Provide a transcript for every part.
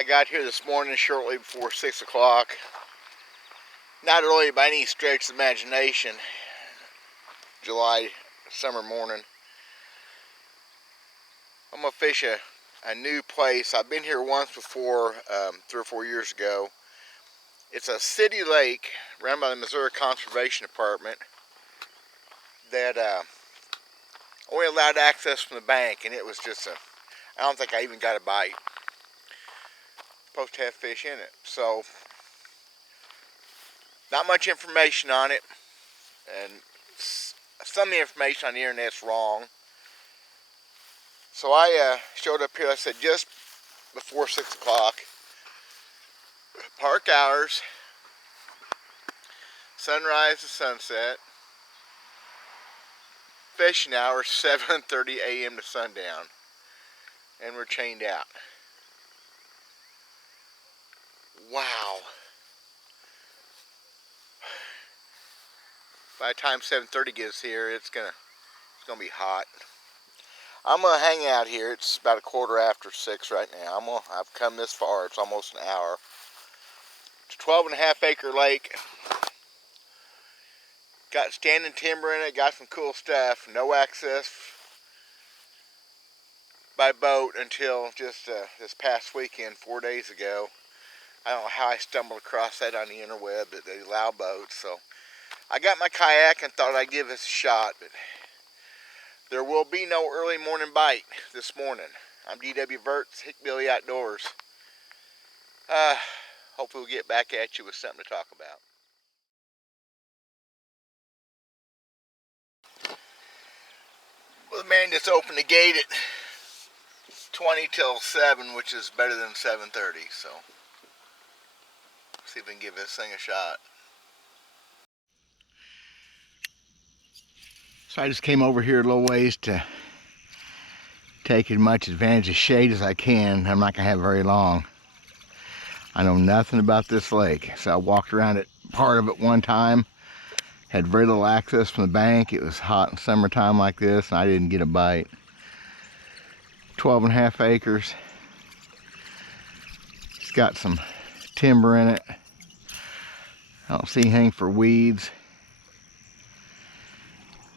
I got here this morning shortly before 6 o'clock. Not early by any stretch of the imagination. July summer morning. I'm going to fish a new place. I've been here once before, 3 or 4 years ago. It's a city lake run by the Missouri Conservation Department that only allowed access from the bank, and it was just I don't think I even got a bite. Supposed to have fish in it. So, not much information on it, and some of the information on the internet's wrong. So I showed up here, I said, just before 6 o'clock. Park hours, sunrise to sunset. Fishing hours, 7:30 a.m. to sundown. And we're chained out. Wow. By the time 7:30 gets here, it's gonna be hot. I'm gonna hang out here. It's about a quarter after 6 right now. I've come this far. It's almost an hour. It's a 12.5 acre lake. Got standing timber in it. Got some cool stuff. No access by boat until just this past weekend, 4 days ago. I don't know how I stumbled across that on the interweb, but they allow boats. So I got my kayak and thought I'd give this a shot, but there will be no early morning bite this morning. I'm D.W. Verts, Hickbilly Outdoors. Hopefully we'll get back at you with something to talk about. Well, the man just opened the gate at 20 till 7, which is better than 7:30, so see if we can give this thing a shot. So I just came over here a little ways to take as much advantage of shade as I can. I'm not going to have very long. I know nothing about this lake, so I walked around it, part of it one time. Had very little access from the bank. It was hot in summertime like this, and I didn't get a bite. 12.5 acres. It's got some timber in it. I don't see anything for weeds.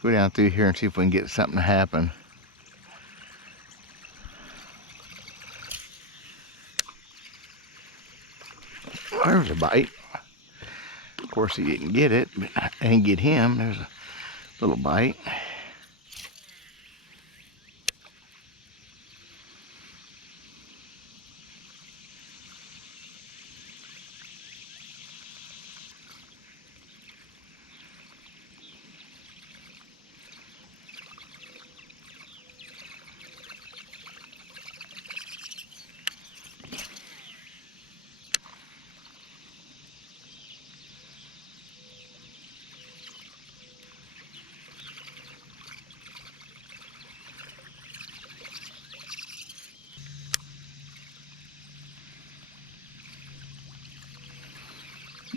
Go down through here and see if we can get something to happen. There's a bite. Of course he didn't get it, but I didn't get him. There's a little bite.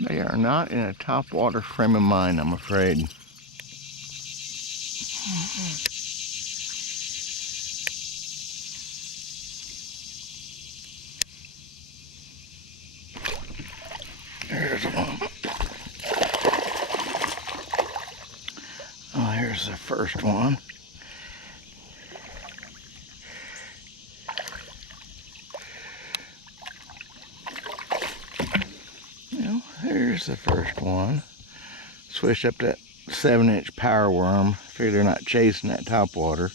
They are not in a topwater frame of mind, I'm afraid. There's one. Oh, here's the first one. Well, there's the first one. Switched up that 7-inch power worm. Figure they're not chasing that topwater.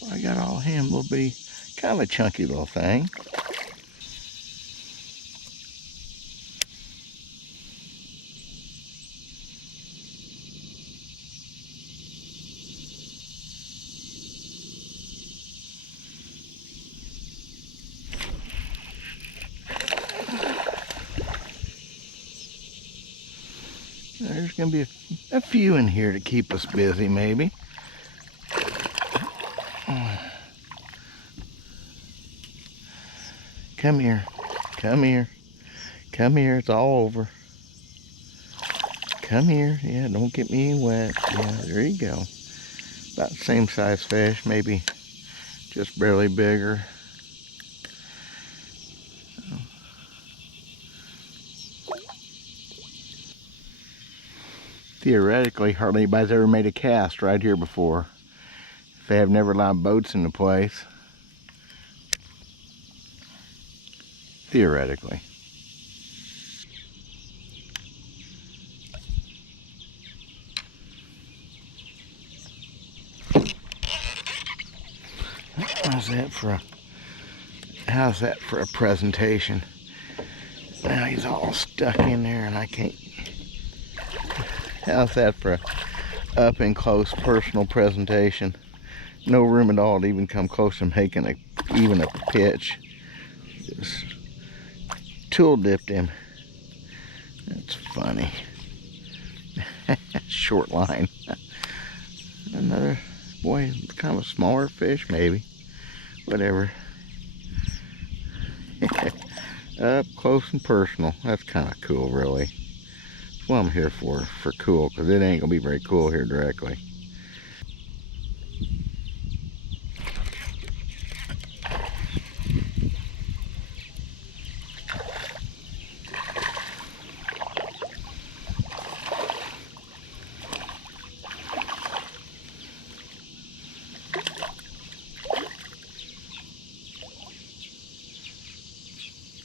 Well, I got all him. Will be kind of a chunky little thing. There's going to be a few in here to keep us busy, maybe. Come here. Come here. Come here. It's all over. Come here. Yeah, don't get me wet. Yeah, there you go. About the same size fish, maybe just barely bigger. Theoretically, hardly anybody's ever made a cast right here before. If they have never allowed boats in the place. Theoretically. How's that for a presentation? Now he's all stuck in there and I can't. How's that for a up and close personal presentation? No room at all to even come close to making even a pitch. Just tool dipped him. That's funny. Short line. Another, boy, kind of a smaller fish maybe. Whatever. Up close and personal. That's kind of cool, really. That's what I'm here for cool, because it ain't gonna be very cool here directly.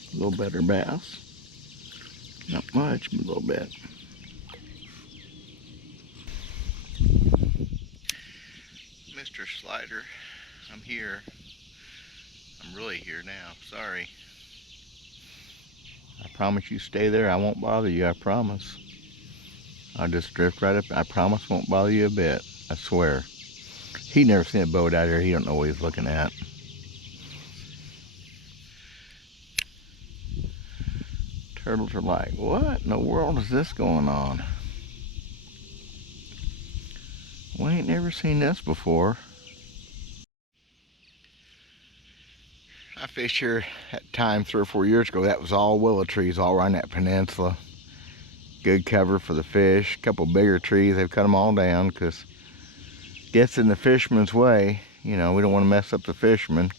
A little better bass. Not much, but a little bit. Mr. Slider, I'm here. I'm really here now. Sorry. I promise you stay there. I won't bother you. I promise. I'll just drift right up. I promise won't bother you a bit. I swear. He never seen a boat out here. He don't know what he's looking at. Turtles are like, what in the world is this going on? We ain't never seen this before. I fished here at time 3 or 4 years ago. That was all willow trees all around that peninsula. Good cover for the fish. A couple bigger trees. They've cut them all down because it gets in the fisherman's way. You know, we don't want to mess up the fishermen.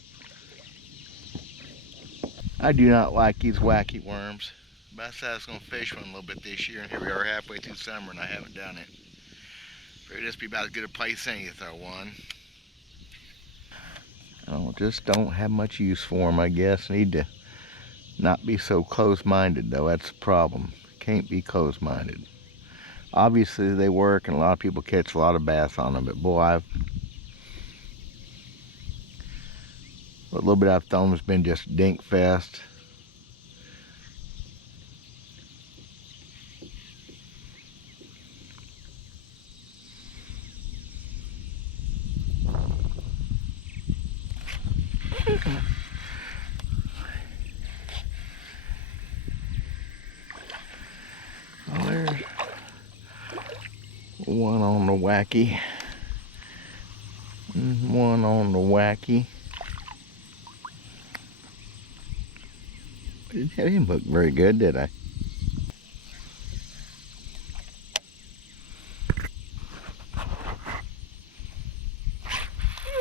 I do not like these wacky worms. But I said I was going to fish one a little bit this year, and here we are halfway through summer and I haven't done it. Figured this be about as good a place as any to throw one. Just don't have much use for them, I guess. Need to not be so close-minded, though. That's the problem. Can't be close-minded. Obviously, they work, and a lot of people catch a lot of bass on them. But boy, a little bit I've thrown has been just dink fest. Well, there's one on the wacky. One on the wacky. Didn't have him look very good, did I?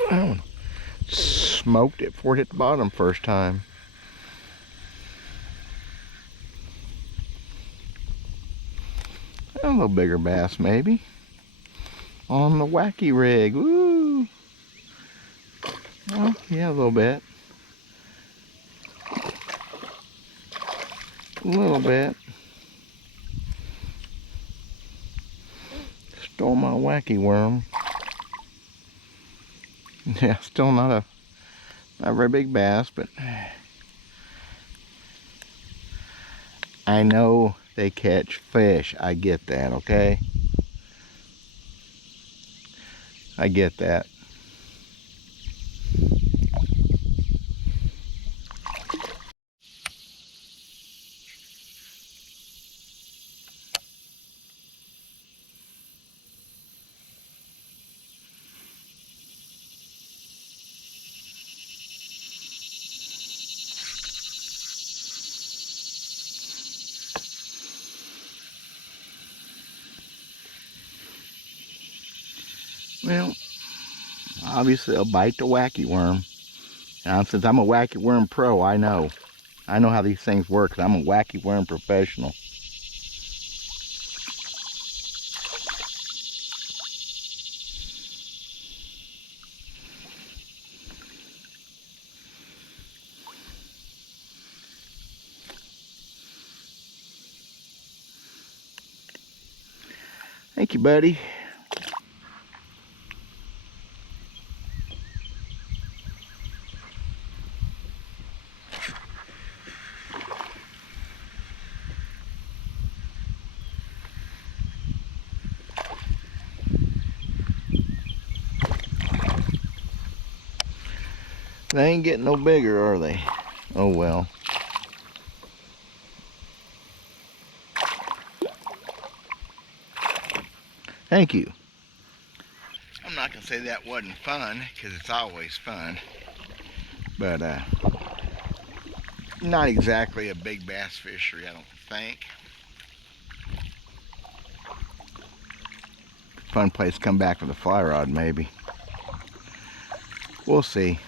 That one smoked it before it hit the bottom first time. A little bigger bass, maybe. On the wacky rig. Woo! Oh, yeah, a little bit. A little bit. Stole my wacky worm. Yeah, still not a very big bass, but I know they catch fish. I get that, okay? I get that. Well, obviously I'll bite the wacky worm. Now, since I'm a wacky worm pro, I know how these things work, 'cause I'm a wacky worm professional. Thank you, buddy. They ain't getting no bigger, are they? Oh well. Thank you. I'm not gonna say that wasn't fun, because it's always fun. But not exactly a big bass fishery, I don't think. Fun place to come back with a fly rod, maybe. We'll see.